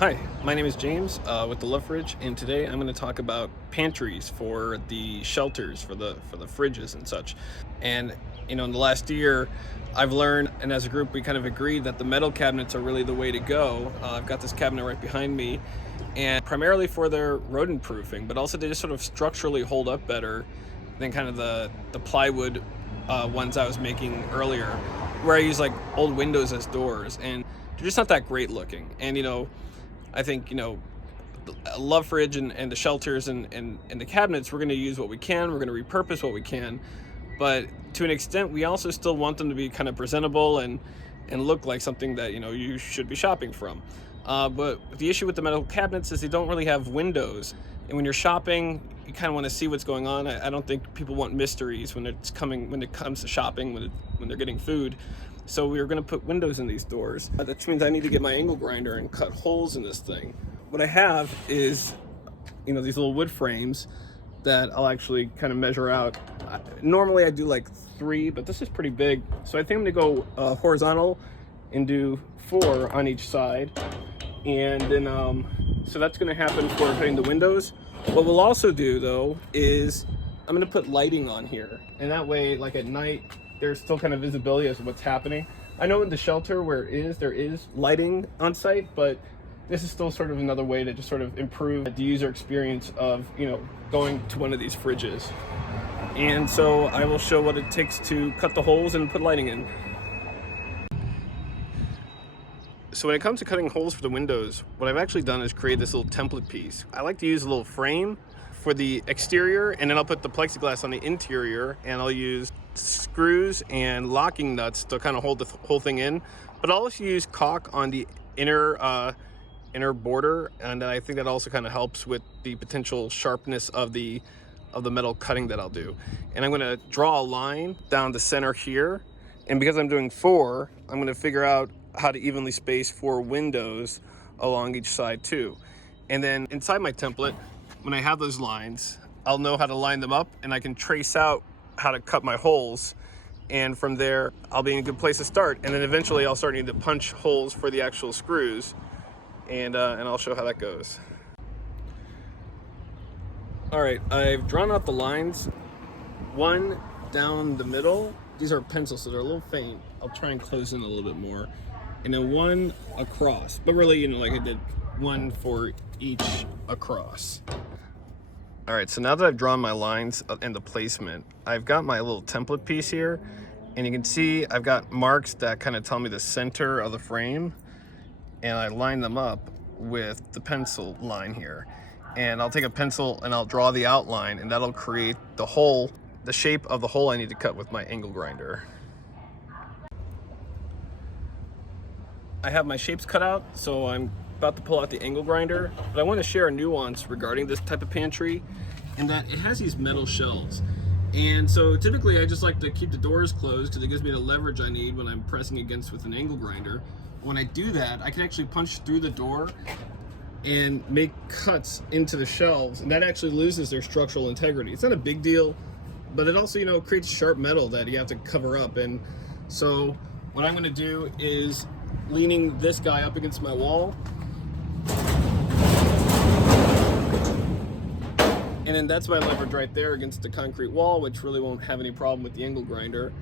Hi, my name is James with the Love Fridge, and today I'm going to talk about pantries for the shelters for the fridges and such. And in the last year, I've learned, and as a group, we kind of agreed that the metal cabinets are really the way to go. I've got this cabinet right behind me, and primarily for their rodent proofing, but also they just sort of structurally hold up better than kind of the plywood ones I was making earlier, where I use like old windows as doors, and they're just not that great looking. And I think, Love Fridge and the shelters and the cabinets, we're going to use what we can. We're going to repurpose what we can. But to an extent, we also still want them to be kind of presentable and look like something that, you should be shopping from. But the issue with the metal cabinets is they don't really have windows. And when you're shopping, you kind of want to see what's going on. I don't think people want mysteries when it comes to shopping, when they're getting food. So we were going to put windows in these doors. That means I need to get my angle grinder and cut holes in this thing. What I have is, these little wood frames that I'll actually kind of measure out. Normally I do like 3, but this is pretty big. So I think I'm going to go horizontal and do 4 on each side. And then, so that's going to happen for putting the windows. What we'll also do though is I'm going to put lighting on here. And that way, like at night, there's still kind of visibility as to what's happening. I know in the shelter where there is lighting on site, but this is still sort of another way to just sort of improve the user experience of, going to one of these fridges. And so I will show what it takes to cut the holes and put lighting in. So when it comes to cutting holes for the windows, what I've actually done is create this little template piece. I like to use a little frame for the exterior, and then I'll put the plexiglass on the interior, and I'll use screws and locking nuts to kind of hold the whole thing in. But I'll also use caulk on the inner border, and I think that also kind of helps with the potential sharpness of the metal cutting that I'll do. And I'm going to draw a line down the center here, and because I'm doing 4, I'm going to figure out how to evenly space 4 windows along each side too. And then inside my template, when I have those lines, I'll know how to line them up, and I can trace out how to cut my holes. And from there, I'll be in a good place to start. And then eventually I'll start needing to punch holes for the actual screws, and I'll show how that goes. All right, I've drawn out the lines. 1 down the middle. These are pencils, so they're a little faint. I'll try and close in a little bit more. And then 1 across, but really, like I did 1 for each across. All right, so now that I've drawn my lines and the placement, I've got my little template piece here, and you can see I've got marks that kind of tell me the center of the frame, and I line them up with the pencil line here. And I'll take a pencil and I'll draw the outline, and that'll create the hole, the shape of the hole I need to cut with my angle grinder. I have my shapes cut out, so I'm about to pull out the angle grinder, but I want to share a nuance regarding this type of pantry, in that it has these metal shelves. And so typically I just like to keep the doors closed because it gives me the leverage I need when I'm pressing against with an angle grinder. When I do that, I can actually punch through the door and make cuts into the shelves, and that actually loses their structural integrity. It's not a big deal, but it also, creates sharp metal that you have to cover up. And so what I'm going to do is leaning this guy up against my wall, and then that's my leverage right there against the concrete wall, which really won't have any problem with the angle grinder.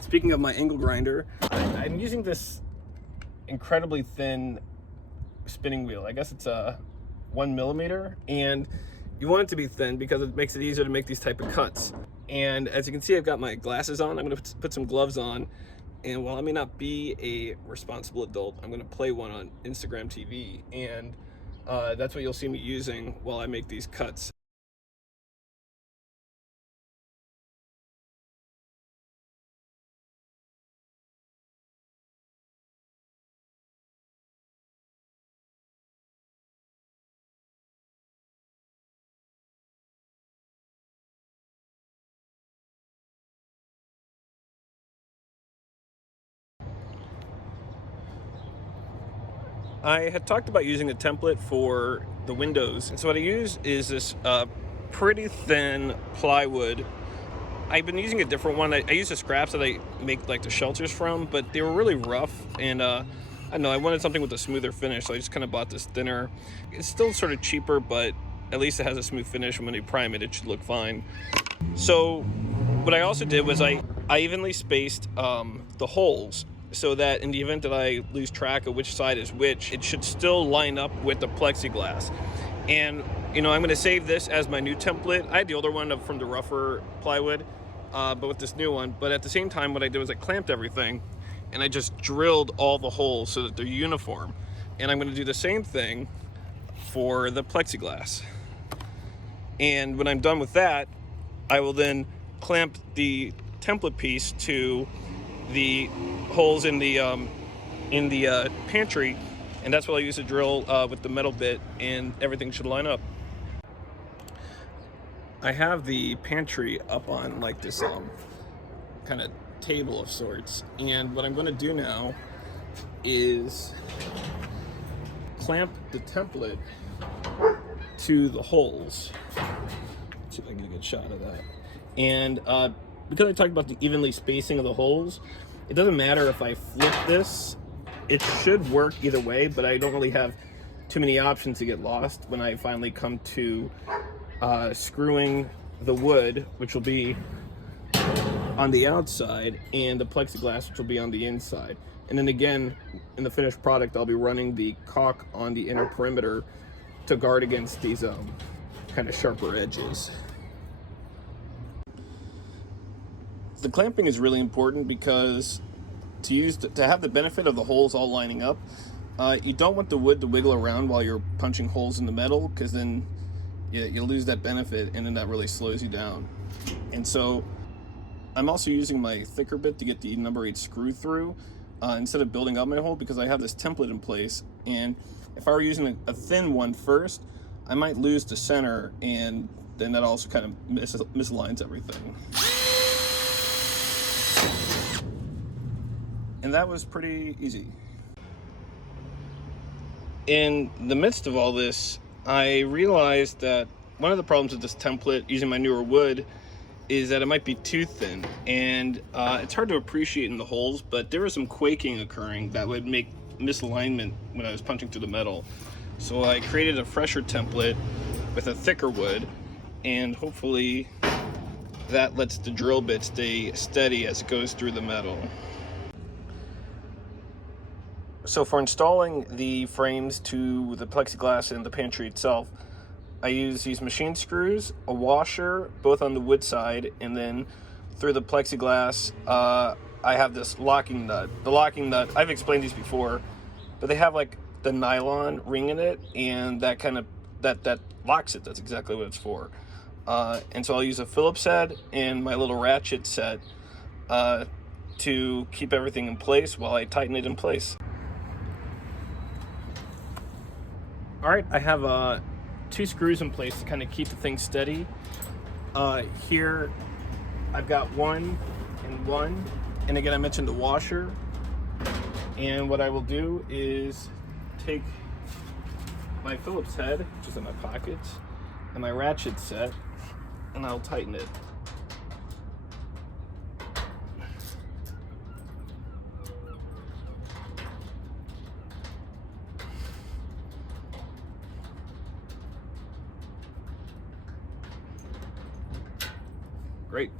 Speaking of my angle grinder, I'm using this incredibly thin spinning wheel. I guess it's a 1 millimeter, and you want it to be thin because it makes it easier to make these type of cuts. And as you can see, I've got my glasses on. I'm going to put some gloves on, and while I may not be a responsible adult, I'm going to play one on Instagram TV, and that's what you'll see me using while I make these cuts. I had talked about using a template for the windows, and so what I use is this pretty thin plywood. I've been using a different one. I use the scraps that I make like the shelters from, but they were really rough, and I don't know, I wanted something with a smoother finish, so I just kind of bought this thinner. It's still sort of cheaper, but at least it has a smooth finish, and when you prime it, it should look fine. So what I also did was I evenly spaced the holes so that in the event that I lose track of which side is which, it should still line up with the plexiglass. And I'm going to save this as my new template. I had the older one from the rougher plywood, but with this new one. But at the same time, what I did was I clamped everything, and I just drilled all the holes so that they're uniform. And I'm going to do the same thing for the plexiglass. And when I'm done with that, I will then clamp the template piece to the holes in the pantry, and that's what I'll use to drill with the metal bit, and everything should line up. I have the pantry up on like this kind of table of sorts, and what I'm going to do now is clamp the template to the holes. Let's see if I can get a good shot of that. And because I talked about the evenly spacing of the holes, it doesn't matter if I flip this. It should work either way, but I don't really have too many options to get lost when I finally come to screwing the wood, which will be on the outside, and the plexiglass, which will be on the inside. And then again, in the finished product, I'll be running the caulk on the inner perimeter to guard against these kind of sharper edges. The clamping is really important because to have the benefit of the holes all lining up, you don't want the wood to wiggle around while you're punching holes in the metal, because then you'll lose that benefit, and then that really slows you down. And so I'm also using my thicker bit to get the number 8 screw through instead of building up my hole, because I have this template in place, and if I were using a thin one first, I might lose the center, and then that also kind of misaligns everything. And that was pretty easy. In the midst of all this, I realized that one of the problems with this template using my newer wood is that it might be too thin, and it's hard to appreciate in the holes, but there was some quaking occurring that would make misalignment when I was punching through the metal. So I created a fresher template with a thicker wood, and hopefully that lets the drill bit stay steady as it goes through the metal. So for installing the frames to the plexiglass and the pantry itself, I use these machine screws, a washer, both on the wood side, and then through the plexiglass, I have this locking nut. The locking nut, I've explained these before, but they have like the nylon ring in it, and that kind of, that locks it. That's exactly what it's for. And so I'll use a Phillips head and my little ratchet set to keep everything in place while I tighten it in place. All right, I have 2 screws in place to kind of keep the thing steady. Here, I've got 1 and 1, and again, I mentioned the washer. And what I will do is take my Phillips head, which is in my pockets, and my ratchet set, and I'll tighten it. Great.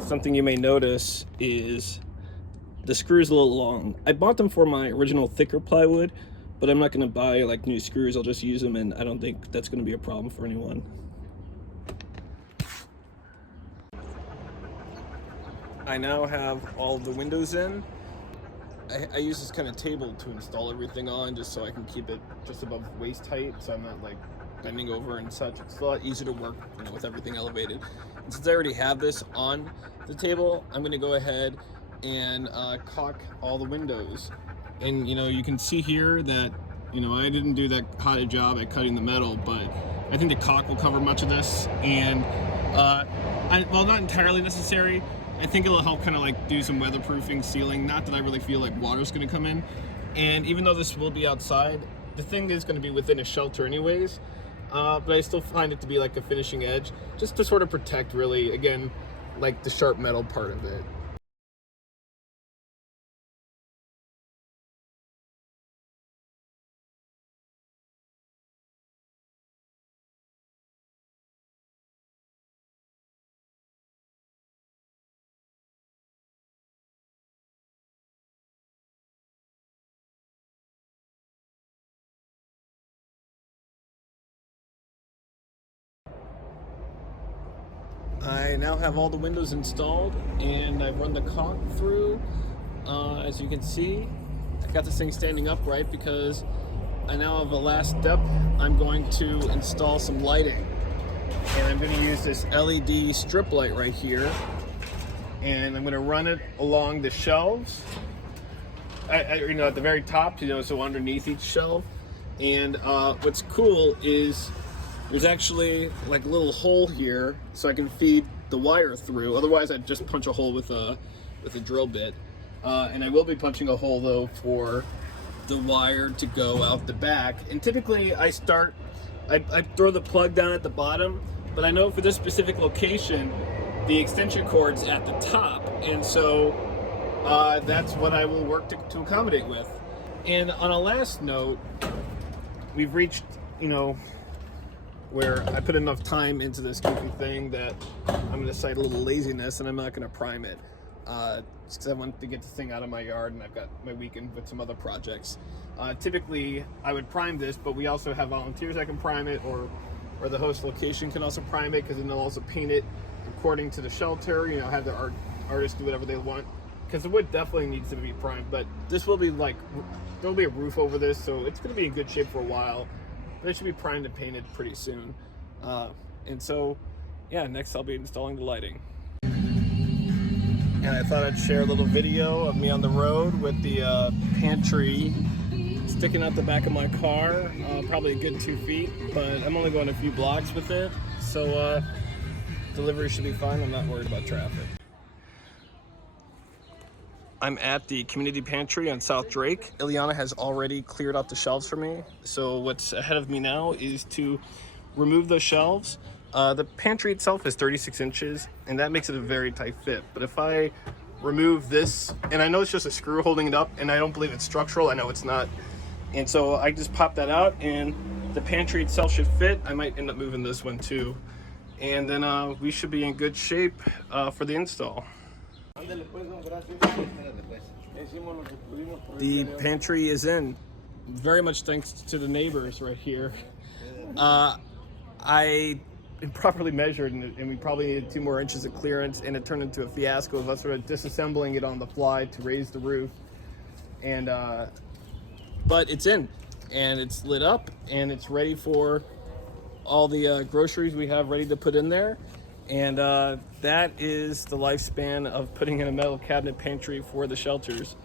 Something you may notice is the screw's a little long. I bought them for my original thicker plywood, but I'm not going to buy like new screws. I'll just use them, and I don't think that's going to be a problem for anyone. I now have all the windows in. I use this kind of table to install everything on, just so I can keep it just above waist height, so I'm not like bending over and such. It's a lot easier to work, with everything elevated. And since I already have this on the table, I'm going to go ahead and caulk all the windows. And you can see here that I didn't do that hot a job at cutting the metal, but I think the caulk will cover much of this. And well, not entirely necessary. I think it'll help kind of like do some weatherproofing, sealing. Not that I really feel like water's going to come in. And even though this will be outside, the thing is going to be within a shelter anyways. But I still find it to be like a finishing edge, just to sort of protect, really, again, like the sharp metal part of it. I now have all the windows installed, and I've run the caulk through. As you can see, I got this thing standing upright because I now have a last step. I'm going to install some lighting, and I'm going to use this LED strip light right here, and I'm going to run it along the shelves. At the very top, so underneath each shelf. And what's cool is there's actually like a little hole here, so I can feed the wire through. Otherwise, I'd just punch a hole with a drill bit. And I will be punching a hole though for the wire to go out the back. And typically, I throw the plug down at the bottom, but I know for this specific location, the extension cord's at the top, and so that's what I will work to accommodate with. And on a last note, we've reached, where I put enough time into this goofy thing that I'm going to cite a little laziness, and I'm not going to prime it. Just because I want to get the thing out of my yard, and I've got my weekend with some other projects. Typically, I would prime this, but we also have volunteers that can prime it, or the host location can also prime it, because then they'll also paint it according to the shelter, have the artists do whatever they want. Because the wood definitely needs to be primed, but this will be there'll be a roof over this, so it's going to be in good shape for a while. But it should be primed and painted pretty soon. And so, yeah, next I'll be installing the lighting. And I thought I'd share a little video of me on the road with the Pantry sticking out the back of my car, probably a good 2 feet, but I'm only going a few blocks with it, so delivery should be fine. I'm not worried about traffic. I'm at the community pantry on South Drake. Ileana has already cleared out the shelves for me, so what's ahead of me now is to remove those shelves. The pantry itself is 36 inches, and that makes it a very tight fit. But if I remove this, and I know it's just a screw holding it up, and I don't believe it's structural, I know it's not. And so I just pop that out, and the pantry itself should fit. I might end up moving this one too. And then we should be in good shape for the install. The pantry is in, very much thanks to the neighbors right here. I improperly measured, and we probably needed 2 more inches of clearance, and it turned into a fiasco of us sort of disassembling it on the fly to raise the roof. And but it's in, and it's lit up, and it's ready for all the groceries we have ready to put in there. And that is the lifespan of putting in a metal cabinet pantry for the shelters.